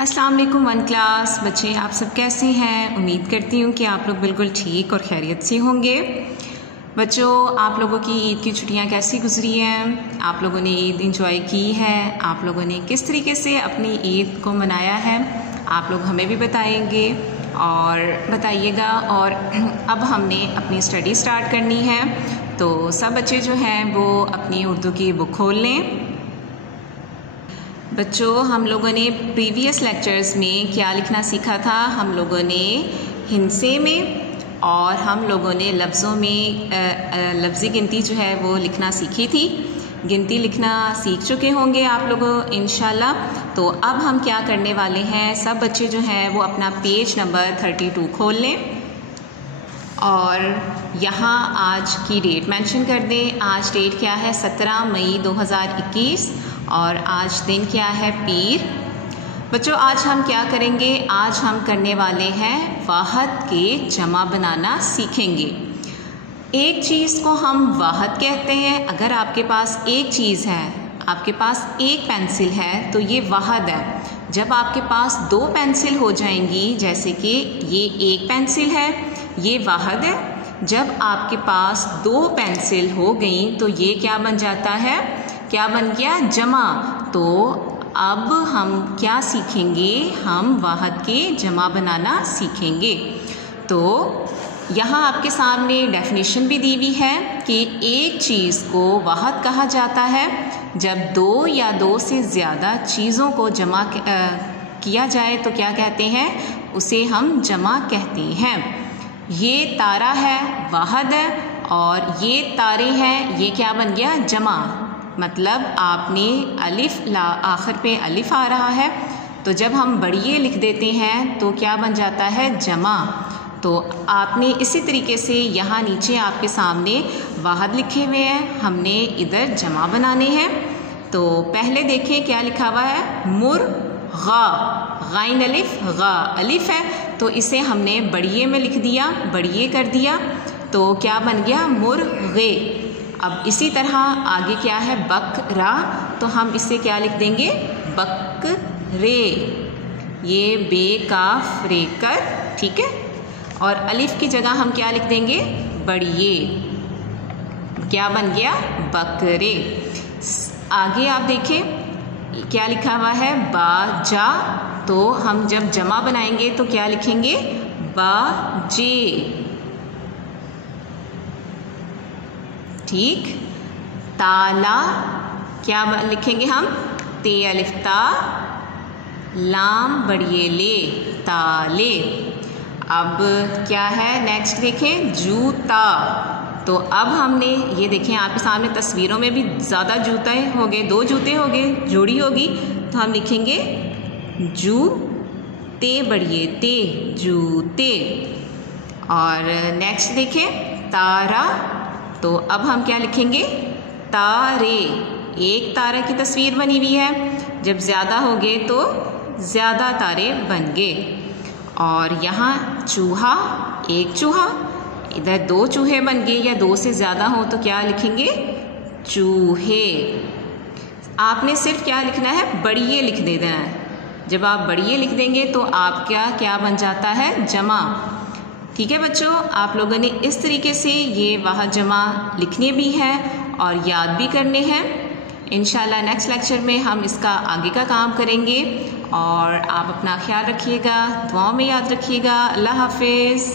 अस्सलाम वालेकुम one class बच्चे, आप सब कैसे हैं। उम्मीद करती हूँ कि आप लोग बिल्कुल ठीक और खैरियत से होंगे। बच्चों, आप लोगों की ईद की छुट्टियाँ कैसी गुजरी हैं? आप लोगों ने ईद इंजॉय की है? आप लोगों ने किस तरीके से अपनी ईद को मनाया है? आप लोग हमें भी बताएंगे और बताइएगा। और अब हमने अपनी स्टडी स्टार्ट करनी है, तो सब बच्चे जो हैं वो अपनी उर्दू की बुक खोल लें। बच्चों, हम लोगों ने प्रीवियस लेक्चर्स में क्या लिखना सीखा था? हम लोगों ने हिंसे में और हम लोगों ने लफ्ज़ों में लफ्ज़ी गिनती जो है वो लिखना सीखी थी। गिनती लिखना सीख चुके होंगे आप लोग इंशाल्लाह। तो अब हम क्या करने वाले हैं, सब बच्चे जो हैं वो अपना पेज नंबर 32 खोल लें और यहाँ आज की डेट मेंशन कर दें। आज डेट क्या है? 17 मई 2021 और आज दिन क्या है? पीर। बच्चों, आज हम क्या करेंगे? आज हम करने वाले हैं वाहद के जमा बनाना सीखेंगे। एक चीज़ को हम वाहद कहते हैं। अगर आपके पास एक चीज़ है, आपके पास एक पेंसिल है, तो ये वाहद है। जब आपके पास दो पेंसिल हो जाएंगी, जैसे कि ये एक पेंसिल है, ये वाहद है। जब आपके पास दो पेंसिल हो गई तो ये क्या बन जाता है? क्या बन गया? जमा। तो अब हम क्या सीखेंगे? हम वाहद के जमा बनाना सीखेंगे। तो यहाँ आपके सामने डेफिनेशन भी दी हुई है कि एक चीज़ को वाहद कहा जाता है जब दो या दो से ज़्यादा चीज़ों को जमा किया जाए तो क्या कहते हैं? उसे हम जमा कहते हैं। ये तारा है, वाहद है, और ये तारे हैं, ये क्या बन गया? जमा। मतलब आपने अलिफ ला, आखिर पे अलिफ आ रहा है, तो जब हम बढ़िए लिख देते हैं तो क्या बन जाता है? जमा। तो आपने इसी तरीके से यहाँ नीचे आपके सामने वाहद लिखे हुए हैं, हमने इधर जमा बनाने हैं। तो पहले देखें क्या लिखा हुआ है? मुर्गा, गाइन अलिफ, गा अलिफ है, तो इसे हमने बढ़िए में लिख दिया, बढ़िए कर दिया, तो क्या बन गया? मुर्गे। अब इसी तरह आगे क्या है? बकरा, तो हम इसे क्या लिख देंगे? बकरे। ये बेकाफ रे कर, ठीक है। और अलिफ की जगह हम क्या लिख देंगे? बढ़िए। क्या बन गया? बकरे। आगे आप देखें क्या लिखा हुआ है? बाजा, तो हम जब जमा बनाएंगे तो क्या लिखेंगे? बाजे, ठीक। ताला, क्या लिखेंगे हम? ते अलिफ ता, लाम बढ़िए ले, ताले। अब क्या है नेक्स्ट देखें? जूता। तो अब हमने ये देखें आपके सामने तस्वीरों में भी ज़्यादा जूते हो गए, दो जूते हो गए, जोड़ी होगी, तो हम लिखेंगे जूते बढ़िए ते, जूते। और नेक्स्ट देखें तारा, तो अब हम क्या लिखेंगे? तारे। एक तारा की तस्वीर बनी हुई है, जब ज़्यादा हो गए तो ज़्यादा तारे बन गए। और यहाँ चूहा, एक चूहा, इधर दो चूहे बन गए, या दो से ज़्यादा हो तो क्या लिखेंगे? चूहे। आपने सिर्फ क्या लिखना है? बढ़िए लिख देना है। जब आप बढ़िए लिख देंगे तो आपका क्या बन जाता है? जमा। ठीक है बच्चों, आप लोगों ने इस तरीके से ये वाहद जमा लिखने भी हैं और याद भी करने हैं। इंशाल्लाह नेक्स्ट लेक्चर में हम इसका आगे का काम करेंगे। और आप अपना ख्याल रखिएगा, दुआओं में याद रखिएगा। अल्लाह हाफिज़।